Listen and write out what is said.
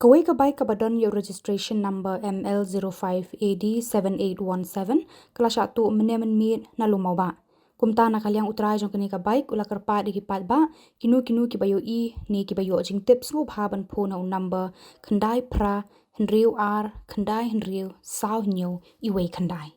Kawai kabai kabadon your registration number ML05AD7817 kelas 1 menemen na Lummawbah. Kumta na kaliang utrai jong kini kabai ula kerpa di kipat ba kinu ki bayo I ni ki bayo jing tips ngo bhaban pho na number khandai pra hendriu r khandai hendriu sao nyo iwei khandai.